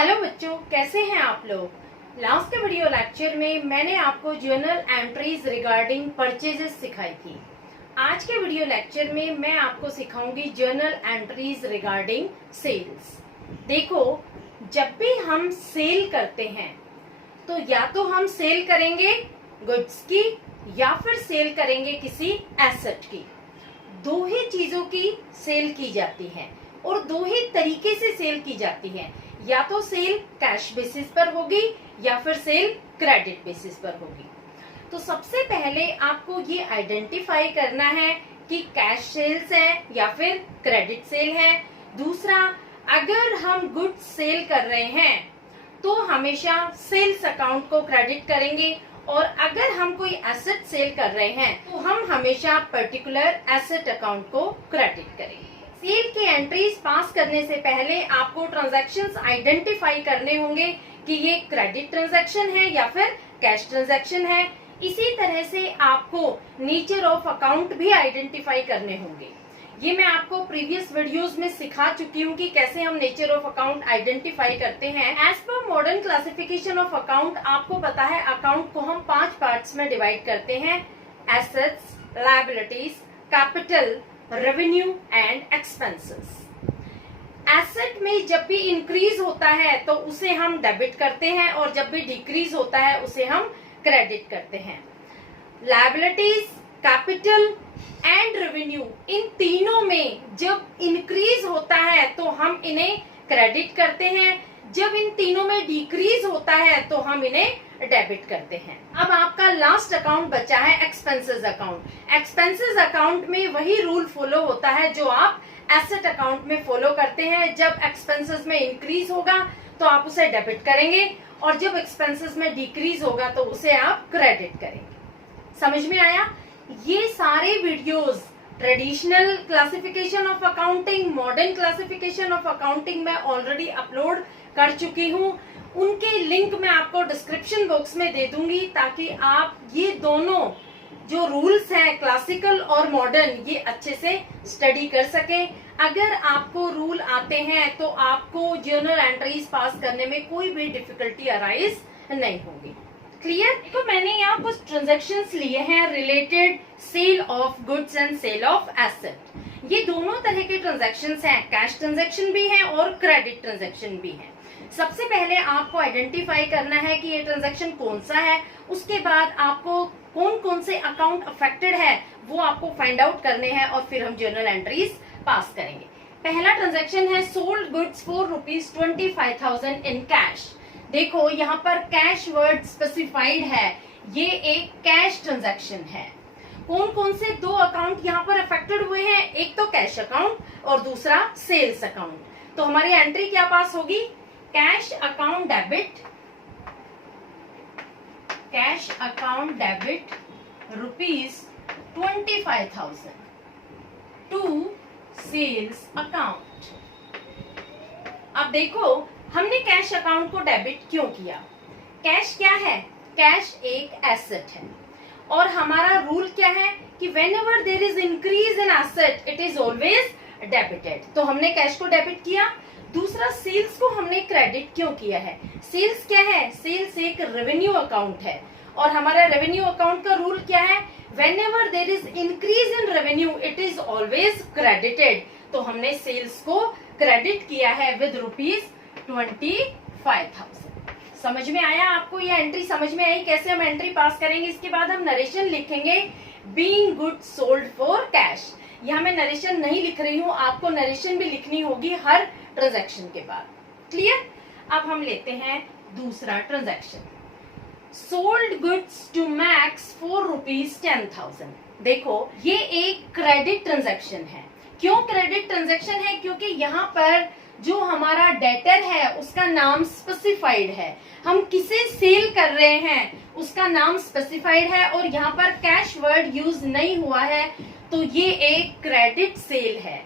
Hello बच्चों, कैसे हैं आप लोग। लास्ट के वीडियो लेक्चर में मैंने आपको जर्नल एंट्रीज रिगार्डिंग परचेजेस सिखाई थी। आज के वीडियो लेक्चर में मैं आपको सिखाऊंगी जर्नल एंट्रीज रिगार्डिंग सेल्स। देखो, जब भी हम सेल करते हैं तो या तो हम सेल करेंगे गुड्स की या फिर सेल करेंगे किसी एसेट की। दो ही चीजों की सेल की जाती है और दो ही तरीके से सेल की जाती है। या तो सेल कैश बेसिस पर होगी या फिर सेल क्रेडिट बेसिस पर होगी। तो सबसे पहले आपको ये आइडेंटिफाई करना है कि कैश सेल्स है या फिर क्रेडिट सेल है। दूसरा, अगर हम गुड्स सेल कर रहे हैं तो हमेशा सेल्स अकाउंट को क्रेडिट करेंगे और अगर हम कोई एसेट सेल कर रहे हैं तो हम हमेशा पर्टिकुलर एसेट अकाउंट को क्रेडिट करेंगे। सेल की एंट्रीज पास करने से पहले आपको ट्रांजैक्शंस आइडेंटिफाई करने होंगे कि ये क्रेडिट ट्रांजैक्शन है या फिर कैश ट्रांजैक्शन है। इसी तरह से आपको नेचर ऑफ अकाउंट भी आइडेंटिफाई करने होंगे। ये मैं आपको प्रीवियस वीडियोस में सिखा चुकी हूँ कि कैसे हम नेचर ऑफ अकाउंट आइडेंटिफाई करते हैं। As per modern classification of account, आपको पता है अकाउंट को हम 5 पार्ट्स में डिवाइड करते हैं: assets, liabilities, capital, revenue and expenses. Asset में जब भी इंक्रीज होता है तो उसे हम डेबिट करते हैं और जब भी डिक्रीज होता है उसे हम क्रेडिट करते हैं। लायबिलिटीज, कैपिटल एंड रेवेन्यू, इन तीनों में जब इंक्रीज होता है तो हम इन्हें क्रेडिट करते हैं, जब इन तीनों में डिक्रीज होता है तो हम इन्हें डेबिट करते हैं। अब आपका लास्ट अकाउंट बचा है एक्सपेंसेस अकाउंट। एक्सपेंसेस अकाउंट में वही रूल फॉलो होता है जो आप एसेट अकाउंट में फॉलो करते हैं। जब एक्सपेंसेस में इंक्रीज होगा तो आप उसे डेबिट करेंगे और जब एक्सपेंसेस में डिक्रीज होगा तो उसे आप क्रेडिट करेंगे। समझ में आया? ये सारे videos traditional classification of accounting, modern classification of accounting में ऑलरेडी अपलोड कर चुकी हूँ। उनके लिंक मैं आपको डिस्क्रिप्शन बॉक्स में दे दूंगी ताकि आप ये दोनों जो रूल्स हैं, क्लासिकल और मॉडर्न, ये अच्छे से स्टडी कर सकें। अगर आपको रूल आते हैं तो आपको जर्नल एंट्रीज पास करने में कोई भी डिफिकल्टी अराइज नहीं होगी। क्लियर? तो मैंने यहाँ कुछ ट्रांजैक्शंस लिए हैं related sale of goods and sale of asset. ये दोनों तरह के ट्रांजैक्शंस हैं, कैश ट्रांजैक्शन भी है और क्रेडिट ट्रांजैक्शन भी है। सबसे पहले आपको आइडेंटिफाई करना है कि ये ट्रांजैक्शन कौन सा है। उसके बाद आपको कौन कौन से अकाउंट अफेक्टेड है वो आपको फाइंड आउट करने हैं और फिर हम जर्नल एंट्रीज पास करेंगे। पहला ट्रांजैक्शन है sold goods for ₹25,000 in cash. देखो, यहाँ पर कैश वर्ड स्पेसिफाइड है, ये एक कैश ट्रांजैक्शन है। कौन कौन से दो अकाउंट यहाँ पर अफेक्टेड हुए हैं? एक तो कैश अकाउंट और दूसरा सेल्स अकाउंट। तो हमारी एंट्री क्या पास होगी? Cash account debit, cash account debit ₹25,000 to sales account. अब देखो, हमने कैश अकाउंट को डेबिट क्यों किया? कैश क्या है? कैश एक एसेट है और हमारा रूल क्या है कि whenever there is increase in asset it is always debited. तो हमने कैश को डेबिट किया। दूसरा, सेल्स को हमने क्रेडिट क्यों किया है? सेल्स क्या है? सेल्स एक रेवेन्यू अकाउंट है और हमारा रेवेन्यू अकाउंट का रूल क्या है? Whenever there is increase in revenue it is always credited. तो हमने सेल्स को क्रेडिट किया है विद ₹25,000। समझ में आया आपको? ये एंट्री समझ में आई कैसे हम एंट्री पास करेंगे? इसके बाद हम नरेशन लिखेंगे, being goods sold for cash. यहाँ मैं नरेशन नहीं लिख रही हूँ, आपको नरेशन भी लिखनी होगी हर ट्रांजैक्शन के बाद। क्लियर? अब हम लेते हैं दूसरा transaction, sold goods to Max for ₹10,000। देखो, ये एक क्रेडिट ट्रांजैक्शन है। क्यों क्रेडिट ट्रांजैक्शन है? क्योंकि यहाँ पर जो हमारा डेटर है उसका नाम स्पेसिफाइड है। हम किसे सेल कर रहे हैं उसका नाम स्पेसिफाइड है और यहाँ पर कैश वर्ड यूज नहीं हुआ है, तो ये एक क्रेडिट सेल है।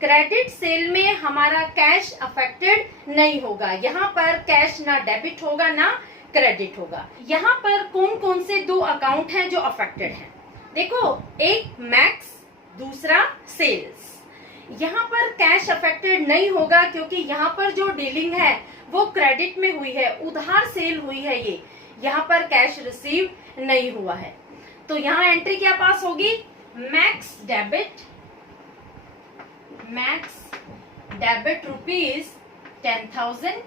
क्रेडिट सेल में हमारा कैश अफेक्टेड नहीं होगा। यहाँ पर कैश ना डेबिट होगा ना क्रेडिट होगा। यहाँ पर कौन कौन से दो अकाउंट हैं जो अफेक्टेड हैं? देखो, एक मैक्स, दूसरा सेल्स। यहाँ पर कैश अफेक्टेड नहीं होगा क्योंकि यहाँ पर जो डीलिंग है वो क्रेडिट में हुई है, उधार सेल हुई है, ये यहाँ पर कैश रिसीव नहीं हुआ है। तो यहाँ एंट्री क्या पास होगी, Max debit rupees 10,000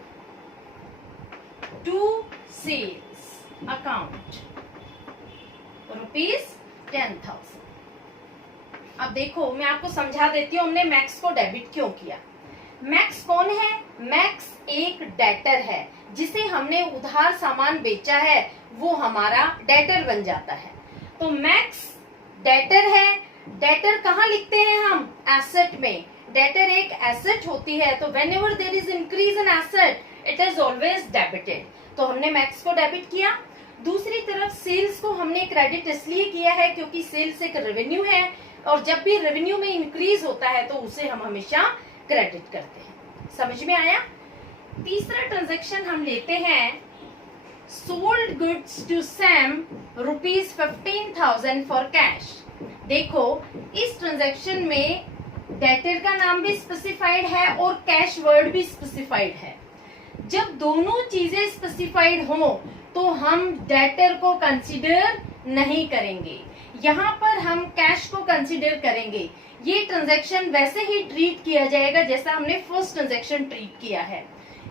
to sales account rupees 10,000। अब देखो मैं आपको समझा देती हूँ हमने मैक्स को डेबिट क्यों किया। मैक्स कौन है, मैक्स एक डेटर है, जिसे हमने उधार सामान बेचा है वो हमारा डेटर बन जाता है। तो मैक्स डेटर है, डेटर कहाँ लिखते हैं हम, एसेट में। डेटर एक एसेट होती है, तो when ever there is increase in asset it is always debited. तो हमने मैक्स को डेबिट किया। दूसरी तरफ सेल्स को हमने क्रेडिट इसलिए किया है क्योंकि सेल्स एक रेवेन्यू है, और जब भी रेवेन्यू में इंक्रीज होता है तो उसे हम हमेशा क्रेडिट करते हैं। समझ में आया। तीसरा ट्रांजैक्शन हम लेते हैं, sold goods to Sam rupees 15,000 for cash. देखो इस ट्रांजैक्शन में डेटर का नाम भी स्पेसिफाइड है और कैश वर्ड भी स्पेसिफाइड है। जब दोनों चीजें स्पेसिफाइड हो तो हम डेटर को कंसीडर नहीं करेंगे, यहाँ पर हम कैश को कंसीडर करेंगे। ये ट्रांजैक्शन वैसे ही ट्रीट किया जाएगा जैसा हमने फर्स्ट ट्रांजैक्शन ट्रीट किया है।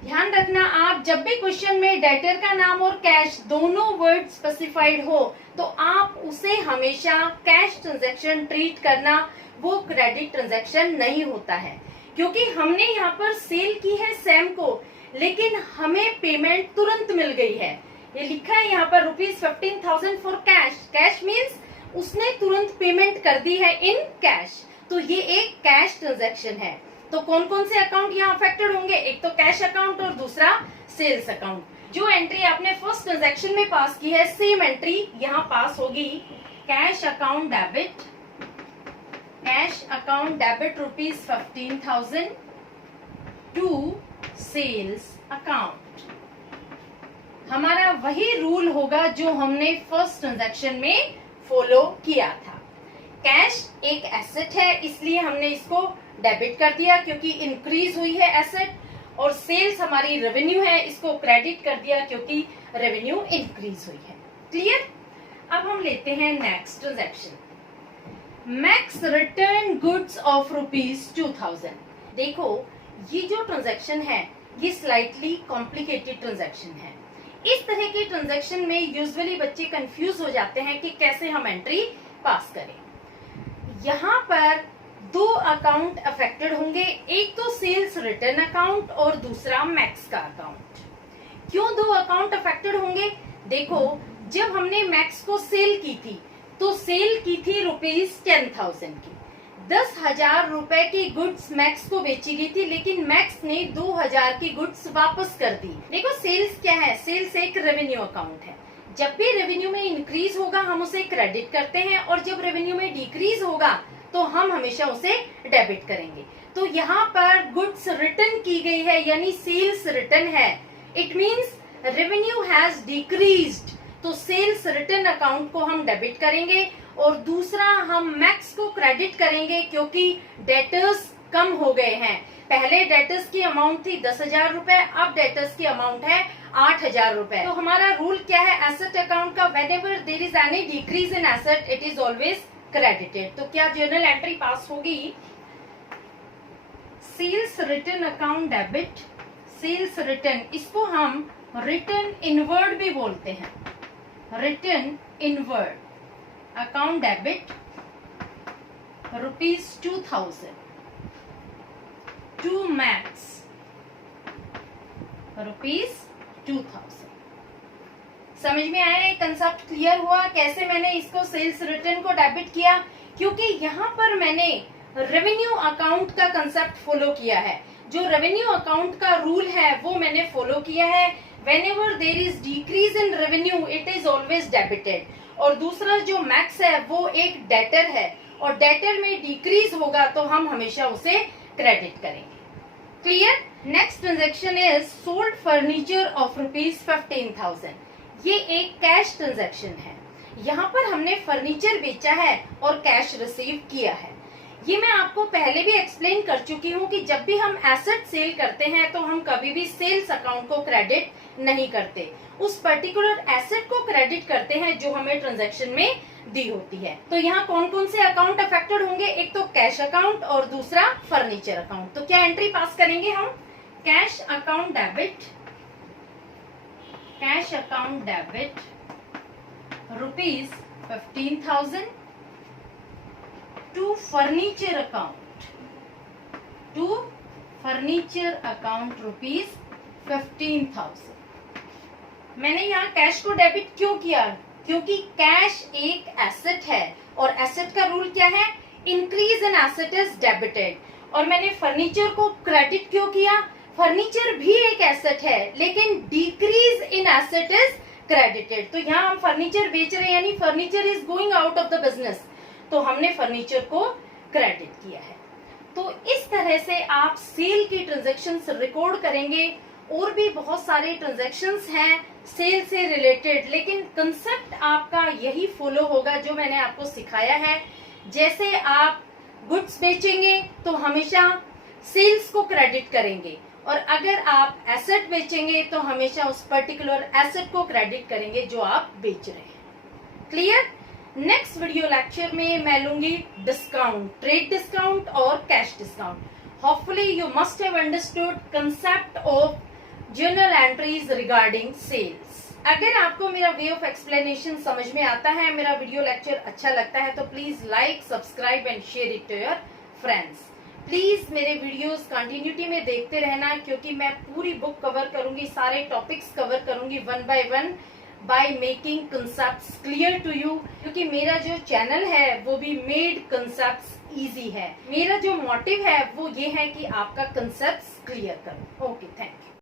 ध्यान रखना, आप जब भी क्वेश्चन में डेटर का नाम और कैश दोनों वर्ड स्पेसिफाइड हो तो आप उसे हमेशा कैश ट्रांजैक्शन ट्रीट करना, वो क्रेडिट ट्रांजैक्शन नहीं होता है। क्योंकि हमने यहाँ पर सेल की है सैम को, लेकिन हमें पेमेंट तुरंत मिल गई है। ये लिखा है यहाँ पर rupees 15,000 for cash. Cash means उसने तुरंत पेमेंट कर दी है इन कैश, तो ये एक कैश ट्रांजैक्शन है। तो कौन कौन से अकाउंट यहाँ अफेक्टेड होंगे, एक तो कैश अकाउंट और दूसरा सेल्स अकाउंट। जो एंट्री आपने फर्स्ट ट्रांजैक्शन में पास की है सेम एंट्री यहाँ पास होगी, cash account debit rupees 15,000 to sales account. हमारा वही रूल होगा जो हमने फर्स्ट ट्रांजैक्शन में फॉलो किया था। कैश एक एसेट है इसलिए हमने इसको डेबिट कर दिया क्योंकि इंक्रीज हुई है एसेट, और सेल्स हमारी रेवेन्यू है, इसको क्रेडिट कर दिया क्योंकि रेवेन्यू इंक्रीज हुई है। क्लियर। अब हम लेते हैं next transaction, max return goods of rupees 2,000। देखो ये जो ट्रांजैक्शन है ये स्लाइटली कॉम्प्लिकेटेड ट्रांजैक्शन है। इस तरह के ट्रांजैक्शन में यूजुअली बच्चे कंफ्यूज हो जाते हैं कि कैसे हम एंट्री पास करें। यहाँ पर दो अकाउंट अफेक्टेड होंगे, एक तो सेल्स रिटर्न अकाउंट और दूसरा मैक्स का अकाउंट। क्यों दो अकाउंट अफेक्टेड होंगे, देखो जब हमने मैक्स को सेल की थी तो सेल की थी रुपीज 10,000 की, 10,000 रुपए की गुड्स मैक्स को बेची गई थी, लेकिन मैक्स ने 2,000 की गुड्स वापस कर दी। देखो सेल्स क्या है, सेल्स एक रेवेन्यू अकाउंट है। जब भी रेवेन्यू में इंक्रीज होगा हम उसे क्रेडिट करते हैं, और जब रेवेन्यू में डिक्रीज होगा तो हम हमेशा उसे डेबिट करेंगे। तो यहाँ पर गुड्स रिटर्न की गई है यानी सेल्स रिटर्न है, it means revenue has decreased, तो सेल्स रिटर्न अकाउंट को हम डेबिट करेंगे, और दूसरा हम मैक्स को क्रेडिट करेंगे क्योंकि डेटर्स कम हो गए हैं। पहले डेटर्स की अमाउंट थी 10,000 रुपए, अब डेटर्स की अमाउंट है 8,000 रुपए। तो हमारा रूल क्या है एसेट अकाउंट का, whenever there is any decrease in asset it is always credited. तो क्या जर्नल एंट्री पास होगी, sales return account debit, sales return, इसको हम रिटर्न इनवर्ड भी बोलते हैं, return inward account debit rupees 2,000 to Max rupees 2,000। समझ में आया, ये कंसेप्ट क्लियर हुआ कैसे मैंने इसको सेल्स रिटर्न को डेबिट किया, क्योंकि यहाँ पर मैंने रेवेन्यू अकाउंट का कंसेप्ट फॉलो किया है। जो रेवेन्यू अकाउंट का रूल है वो मैंने फॉलो किया है, whenever there is decrease in revenue it is always debited। और दूसरा जो मैक्स है वो एक डेटर है, और डेटर में डिक्रीज होगा तो हम हमेशा उसे क्रेडिट करेंगे। Clear. Next transaction is sold furniture of rupees 15,000। ये एक कैश ट्रांजैक्शन है, यहाँ पर हमने फर्नीचर बेचा है और कैश रिसीव किया है। ये मैं आपको पहले भी एक्सप्लेन कर चुकी हूँ कि जब भी हम एसेट सेल करते हैं तो हम कभी भी सेल्स अकाउंट को क्रेडिट नहीं करते, उस पर्टिकुलर एसेट को क्रेडिट करते हैं जो हमें ट्रांजैक्शन में दी होती है। तो यहाँ कौन कौन से अकाउंट अफेक्टेड होंगे, एक तो कैश अकाउंट और दूसरा फर्नीचर अकाउंट। तो क्या एंट्री पास करेंगे हम, cash account debit, cash account debit ₹15,000 to furniture account, ₹15,000। मैंने यहाँ कैश को डेबिट क्यों किया, क्योंकि कैश एक एसेट है और एसेट का रूल क्या है, increase in asset is debited. और मैंने फर्नीचर को क्रेडिट क्यों किया, फर्नीचर भी एक एसेट है लेकिन decrease in asset is credited. तो यहाँ हम फर्नीचर बेच रहे हैं यानी furniture is going out of the business, तो हमने फर्नीचर को क्रेडिट किया है। तो इस तरह से आप सेल की ट्रांजैक्शंस रिकॉर्ड करेंगे। और भी बहुत सारे ट्रांजैक्शंस हैं सेल से रिलेटेड, लेकिन कंसेप्ट आपका यही फॉलो होगा जो मैंने आपको सिखाया है। जैसे आप गुड्स बेचेंगे तो हमेशा सेल्स को क्रेडिट करेंगे, और अगर आप एसेट बेचेंगे तो हमेशा उस पर्टिकुलर एसेट को क्रेडिट करेंगे जो आप बेच रहे हैं। क्लियर? नेक्स्ट वीडियो लेक्चर में मैं लूंगी डिस्काउंट, ट्रेड डिस्काउंट और cash discount. Hopefully you must have understood concept of journal entries regarding sales. अगर आपको मेरा वे ऑफ एक्सप्लेनेशन समझ में आता है, मेरा वीडियो लेक्चर अच्छा लगता है, तो please like, subscribe and share it to your friends. Please मेरे वीडियोस कंटिन्यूटी में देखते रहना, क्योंकि मैं पूरी बुक कवर करूंगी, सारे टॉपिक्स कवर करूंगी one by one, by making concepts clear to you. क्योंकि मेरा जो चैनल है वो भी मेड कंसेप्ट्स इजी है। मेरा जो मोटिव है वो ये है कि आपका कंसेप्ट्स क्लियर करूं। Okay, thank you.